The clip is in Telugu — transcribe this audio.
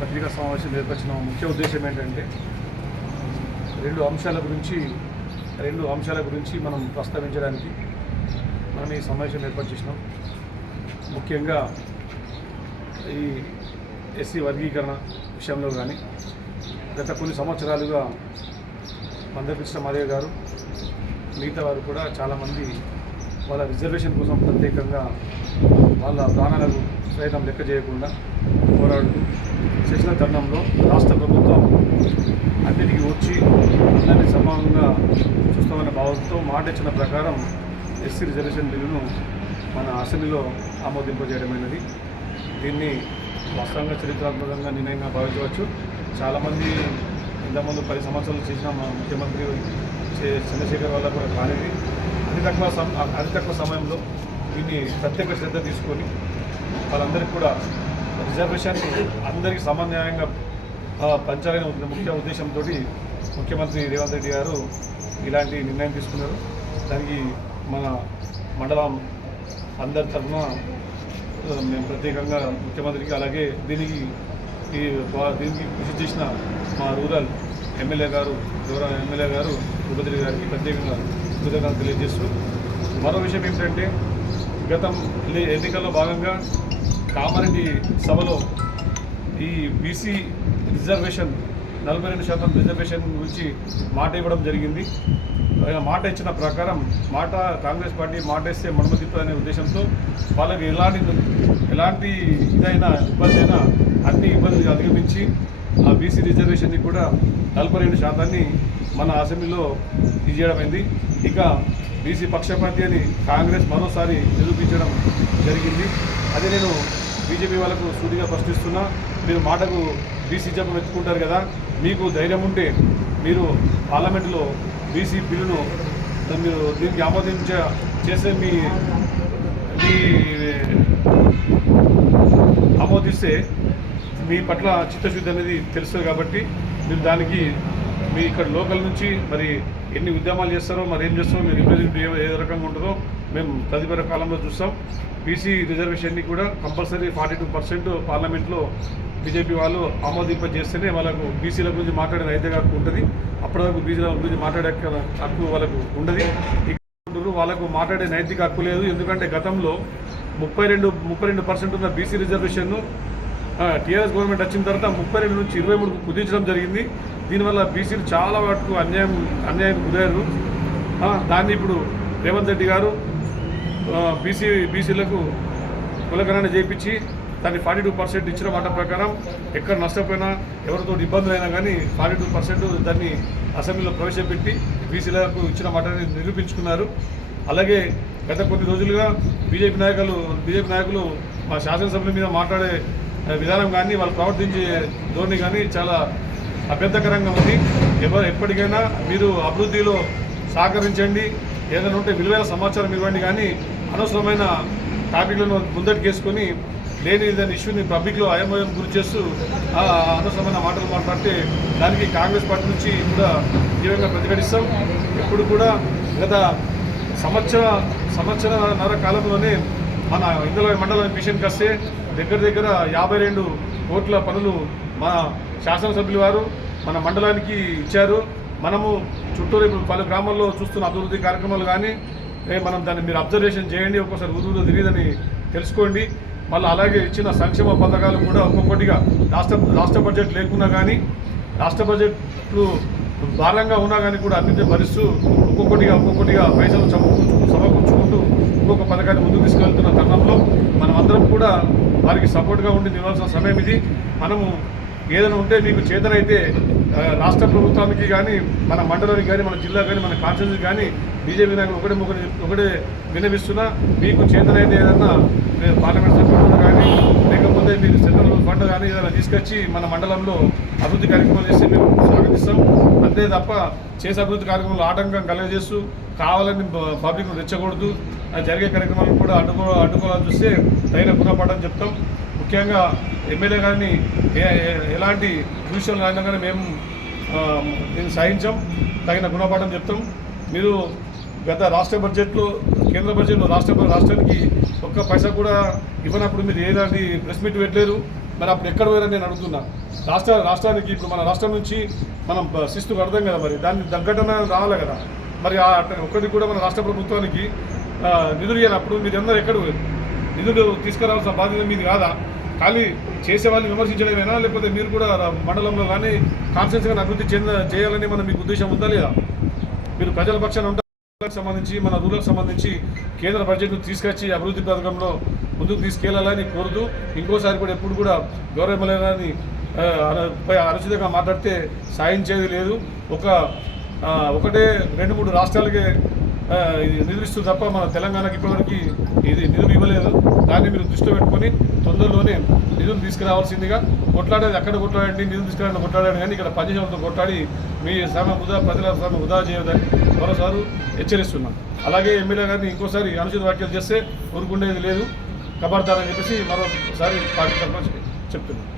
పత్రికా సమావేశం నిర్వహించిన ముఖ్య ఉద్దేశం ఏంటంటే రెండు అంశాల గురించి రెండు అంశాల గురించి మనం ప్రస్తావించడానికి మనం ఈ సమావేశం ఏర్పాటు చేసినాం. ముఖ్యంగా ఈ ఎస్సీ వర్గీకరణ విషయంలో కానీ గత కొన్ని సంవత్సరాలుగా మందకృష్ణ మాదేవ్ గారు మిగతా వారు కూడా చాలామంది వాళ్ళ రిజర్వేషన్ కోసం ప్రత్యేకంగా వాళ్ళ ప్రాణాలకు సైతం లెక్క చేయకుండా పోరాడుతూ చేసిన తరుణంలో రాష్ట్ర ప్రభుత్వం అన్నిటికీ వచ్చి అందరినీ సమానంగా చూస్తామనే భావంతో మాట ఇచ్చిన ప్రకారం ఎస్సీ రిజర్వేషన్ బిల్లును మన అసెంబ్లీలో ఆమోదింపజేయడమైనది. దీన్ని వాస్తవంగా చరిత్రాత్మకంగా నిర్ణయంగా భావించవచ్చు. చాలామంది ఇంతకుముందు పది సంవత్సరాలు చేసిన మా ముఖ్యమంత్రి చంద్రశేఖర్ వల్ల కూడా కానిది. అతి తక్కువ అతి తక్కువ సమయంలో దీన్ని ప్రత్యేక శ్రద్ధ తీసుకొని వాళ్ళందరికీ కూడా రిజర్వేషన్ అందరికీ సమన్యాయంగా ఆ, పంచాలనే ముఖ్య ఉద్దేశంతో ముఖ్యమంత్రి రేవంత్ రెడ్డి గారు ఇలాంటి నిర్ణయం తీసుకున్నారు. దానికి మన మండలం అందరి తరఫున మేము ప్రత్యేకంగా ముఖ్యమంత్రికి అలాగే దీనికి ఈ దీనికి కృషి చేసిన మా రూరల్ ఎమ్మెల్యే గారు గౌరవ ఎమ్మెల్యే గారు తిరుపతి గారికి ప్రత్యేకంగా కృతజ్ఞతలు తెలియజేస్తూ మరో విషయం ఏమిటంటే గతం ఎన్నికల్లో భాగంగా కామారెడ్డి సభలో ఈ బీసీ రిజర్వేషన్ నలభై రెండు శాతం రిజర్వేషన్ గురించి మాట ఇవ్వడం జరిగింది. మాట ఇచ్చిన ప్రకారం మాట కాంగ్రెస్ పార్టీ మాట ఇస్తే మడమతిప్పు అనే ఉద్దేశంతో వాళ్ళకి ఎలాంటి ఎలాంటి ఇదైనా ఇబ్బంది అయినా అన్ని ఇబ్బందులు అధిగమించి ఆ బీసీ రిజర్వేషన్ని కూడా నలభై రెండు శాతాన్ని మన అసెంబ్లీలో ఇది ఇక బీసీ పక్షపాతి అని కాంగ్రెస్ మరోసారి నిరూపించడం జరిగింది. అది నేను బీజేపీ వాళ్ళకు సూటిగా ప్రశ్నిస్తున్నా మీరు మాటకు బీసీ జపం ఎత్తుకుంటారు కదా మీకు ధైర్యం ఉంటే మీరు పార్లమెంటులో బీసీ బిల్లును మీరు దీనికి ఆమోదించ చేసే మీ మీ ఆమోదిస్తే మీ పట్ల చిత్తశుద్ధి అనేది తెలుస్తుంది కాబట్టి మీరు దానికి మీ ఇక్కడ లోకల్ నుంచి మరి ఎన్ని ఉద్యమాలు చేస్తారో మరి ఏం చేస్తారో మీ రిప్రజెంట్ ఏ రకంగా ఉంటుందో మేము తదుపరి కాలంలో చూస్తాం. బీసీ రిజర్వేషన్ని కూడా కంపల్సరీ ఫార్టీ టూ పర్సెంట్ పార్లమెంట్లో బీజేపీ వాళ్ళు ఆమోదింప చేస్తేనే వాళ్ళకు బీసీల గురించి మాట్లాడే రైతే హక్కు ఉంటుంది. అప్పటివరకు బీసీల గురించి మాట్లాడే హక్కు వాళ్ళకు ఉండదు. వాళ్ళకు మాట్లాడే నైతిక హక్కు లేదు. ఎందుకంటే గతంలో ముప్పై రెండు ముప్పై రెండు పర్సెంట్ ఉన్న బీసీ రిజర్వేషన్ను టీఆర్ఎస్ గవర్నమెంట్ వచ్చిన తర్వాత ముప్పై రెండు నుంచి ఇరవై మూడుకు కుదించడం జరిగింది. దీనివల్ల బీసీలు చాలా వరకు అన్యాయం అన్యాయం గురయ్యారు. దాన్ని ఇప్పుడు రేవంత్ రెడ్డి గారు బీసీ బీసీలకు కులకరణ చేయించి దాన్ని ఫార్టీ టూ పర్సెంట్ ఇచ్చిన మాట ప్రకారం ఎక్కడ నష్టపోయినా ఎవరితో ఇబ్బందులు అయినా కానీ ఫార్టీ టూ పర్సెంట్ దాన్ని అసెంబ్లీలో ప్రవేశపెట్టి బీసీలకు ఇచ్చిన మాటని నిరూపించుకున్నారు. అలాగే గత కొన్ని రోజులుగా బీజేపీ నాయకులు బీజేపీ నాయకులు మా శాసనసభ్యుల మీద మాట్లాడే విధానం కానీ వాళ్ళు ప్రవర్తించే ధోరణి కానీ చాలా అభ్యంతకరంగా ఉంది. ఎవరు ఎప్పటికైనా మీరు అభివృద్ధిలో సహకరించండి. ఏదైనా ఉంటే విలువైన సమాచారం ఇవ్వండి కానీ అనవసరమైన టాపిక్లను ముందటికేసుకొని లేని దాని ఇష్యూని పబ్లిక్లో అయోమయం గురి చేస్తూ అనవసరమైన మాటలు మాట్లాడితే దానికి కాంగ్రెస్ పార్టీ నుంచి కూడా తీవ్రంగా ప్రతిఘటిస్తాం. ఎప్పుడు కూడా గత సంవత్సర సంవత్సరన్నర కాలంలోనే మన ఇందులో మండలం మిషన్కి వస్తే దగ్గర దగ్గర యాభై రెండు కోట్ల పనులు మన శాసనసభ్యులు వారు మన మండలానికి ఇచ్చారు. మనము చుట్టూరు ఇప్పుడు పలు గ్రామాల్లో చూస్తున్న అభివృద్ధి కార్యక్రమాలు కానీ మనం దాన్ని మీరు అబ్జర్వేషన్ చేయండి ఒక్కోసారి ఊరు తిరిగిదని తెలుసుకోండి. మళ్ళీ అలాగే ఇచ్చిన సంక్షేమ పథకాలు కూడా ఒక్కొక్కటిగా రాష్ట్ర రాష్ట్ర బడ్జెట్ లేకున్నా కానీ రాష్ట్ర బడ్జెట్లు భారంగా ఉన్నా కానీ కూడా అన్నింటినీ భరిస్తూ ఒక్కొక్కటిగా ఒక్కొక్కటిగా పైసలు సమకూర్చుకుంటూ సమకూర్చుకుంటూ ఇంకొక పథకాన్ని ముందుకు తీసుకెళ్తున్న తరుణంలో మనం అందరం కూడా వారికి సపోర్ట్గా ఉండి నిలవాల్సిన సమయం ఇది. మనము ఏదైనా ఉంటే మీకు చేతనైతే రాష్ట్ర ప్రభుత్వానికి కానీ మన మండలానికి కానీ మన జిల్లా కానీ మన కాన్స్టిట్యూన్సీ కానీ బీజేపీ నాయకులు ఒకటే ఒకటే విన్నవిస్తున్నా మీకు చేతనైతే ఏదన్నా పార్లమెంట్ సభ్యులు లేకపోతే మీరు సెంట్రల్ ఫండ్ కానీ ఏదైనా తీసుకొచ్చి మన మండలంలో అభివృద్ధి కార్యక్రమాలు చేస్తే మేము స్వాగతిస్తాం. అంతే తప్ప చేసే అభివృద్ధి కార్యక్రమాలు ఆటంకం కలగజేస్తూ కావాలని పబ్లిక్ పబ్లిక్ను రెచ్చగొడుతూ జరిగే కార్యక్రమాలను కూడా అడ్డుకో అడ్డుకోవాలని చూస్తే తగిన గుణపాఠం చెప్తాం. ముఖ్యంగా ఎమ్మెల్యే గారిని ఏ- ఎలాంటి దూషణలు రాయినా కానీ మేము దీన్ని సహించాం. తగిన గుణపాఠం చెప్తాం. మీరు గత రాష్ట్ర బడ్జెట్లో కేంద్ర బడ్జెట్లో రాష్ట్ర రాష్ట్రానికి ఒక్క పైసా కూడా ఇవ్వనప్పుడు మీరు ఏలాంటి ప్రెస్ మీట్ పెట్టలేరు. మరి అప్పుడు ఎక్కడ పోయారని నేను అడుగుతున్నా. రాష్ట్ర రాష్ట్రానికి ఇప్పుడు మన రాష్ట్రం నుంచి మనం శిస్తు అర్థం కదా మరి. దాన్ని తగ్గటన రావాలి కదా. మరి అట్ట- ఒక్కటి కూడా మన రాష్ట్ర ప్రభుత్వానికి నిధులు ఇవ్వనప్పుడు మీరు అందరూ ఎక్కడ పోయారు? నిధులు తీసుకురావాల్సిన బాధ్యత మీది కాదా? ఖాళీ చేసే వాళ్ళని విమర్శించడమేనా? లేకపోతే మీరు కూడా మండలంలో కానీ కాన్ఫిడెన్స్గా అభివృద్ధి చెంద చేయాలని మన మీకు ఉద్దేశం ఉందా లేదా? మీరు ప్రజల పక్షాన సంబంధించి మన రూరల్కి సంబంధించి కేంద్ర బడ్జెట్ను తీసుకొచ్చి అభివృద్ధి పథకంలో ముందుకు తీసుకెళ్ళాలని కోరుతూ ఇంకోసారి కూడా ఎప్పుడు కూడా గౌరవ ఎమ్మెల్యేలని పై అనుచితంగా మాట్లాడితే సాయించేది లేదు. ఒక ఒకటే రెండు మూడు రాష్ట్రాలకే నిధులు తప్ప మన తెలంగాణకి ఇప్పటివరకు ఇది నిధులు ఇవ్వలేదు. దాన్ని మీరు దృష్టిలో పెట్టుకొని తొందరలోనే నిధులు తీసుకురావాల్సిందిగా కొట్లాడేది అక్కడ కొట్లాడండి నిధులు తీసుకురావడం కొట్లాడాడు కానీ ఇక్కడ పనిచేయడంతో కొట్లాడి మీ శ్రమ వృధా ప్రజల శ్రమ వృధా చేయదని మరోసారి హెచ్చరిస్తున్నాం అలాగే ఎమ్మెల్యే గారిని ఇంకోసారి అనుచిత వ్యాఖ్యలు చేస్తే ఊరుకుండేది లేదు. కబర్దారని చెప్పేసి మరోసారి పార్టీ తరఫున చెప్తున్నాం